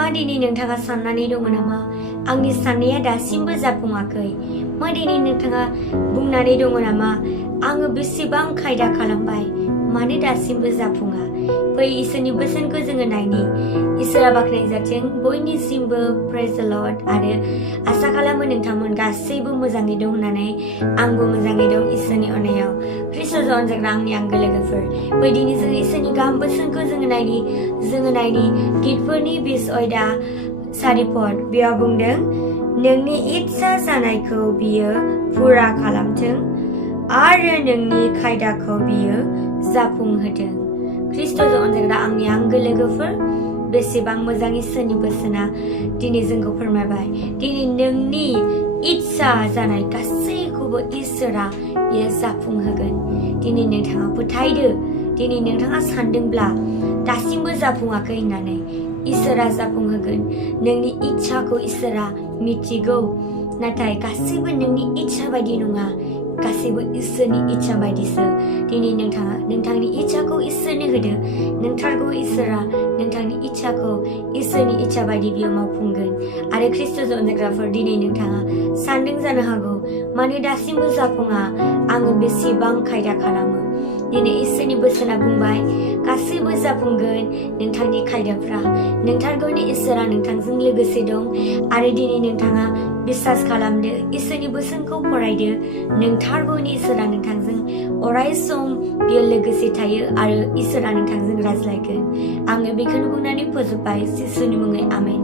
मा दिनै नोंथाङा साननानै दङ नामा आंनि साननाया दासिमबो जाफुङाखै? मा दिनै नोंथाङा बुंनानै दङ नामा आङो बेसेबां खायदा खालामबाय मानो दासिमबो जाफुङा? फै इसोरनि बोसोनखौ जोङो नायनि। इसोरा बाख्नायजाथों बयनिसिमबो प्रेज द लर्ड आरो आसा खालामो नोंथांमोन गासैबो मोजाङै दं होननानै आंबो मोजाङै दं इसोरनि अननायाव। ख्रिस्ट'जों अनजाग्रा आंनि आंगो लोगोफोर, फै दिनै जों इसोरनि गाहाम बोसोनखौ जोङो नायनि गितफोरनि 20 अयदा 4 पद। बेयाव बुंदों नोंनि इच्ছা जानायखौ बियो फुरा खालामथों आरो नोंनि खायदाखौ बियो जाफुंहोथों। ख्रिस्ट'जों अनजाग्रा आंनि आंगो लोगोफोर, बेसेबां मोजां इसोरनि बोसोना दिनै जोंखौ फोरमायबाय। दिनै नोंनि इच्ছা जानाय गासैखौबो इसोरा बियो जाफुंहोगोन। दिनै नोंथाङा फोथायदो, दिनै नोंथाङा सानदोंब्ला दासिमबो जाफुङाखै होननानै इसोरा जाफुंहोगोन। नोंनि इच्छाखौ इसोरा मिथिगौ, नाथाय गासैबो नोंनि इच्छा बायदि नङा, गासैबो इसोरनि इच्छा बायदिसो। दिनै नोंथाङा नोंथांनि इच्छाखौ इसोरनो होदो। नोंथारगौ इसोरा नोंथांनि इच्छाखौ इसोरनि इच्छा बायदि बियो मावफुंगोन। आरो ख्रिस्ट'जों अनजाग्राफोर, दिनै नोंथाङा सानदों जानो हागौ मानो दासिमबो जाफुङा, आङो बेसेबां खायदा खालामो। दिनै इसोरनि बोसोना बुंबाय गासैबो जाफुंगोन नोंथांनि खायदाफ्रा। नोंथारगौनि इसोरा नोंथांजों लोगोसे दं आरो दिनै नोंथाङा बिश्वास खालामदो, इसोरनि बोसोनखौ फरायदो। नोंथारगौनि इसोरा नोंथांजों अराय सम बियो लोगोसे थायो आरो इसोरा नोंथांजों रायज्लायगोन। आङो बेखौनो बुंनानै फोजोबबाय। जिसुनि मुङै आमेन।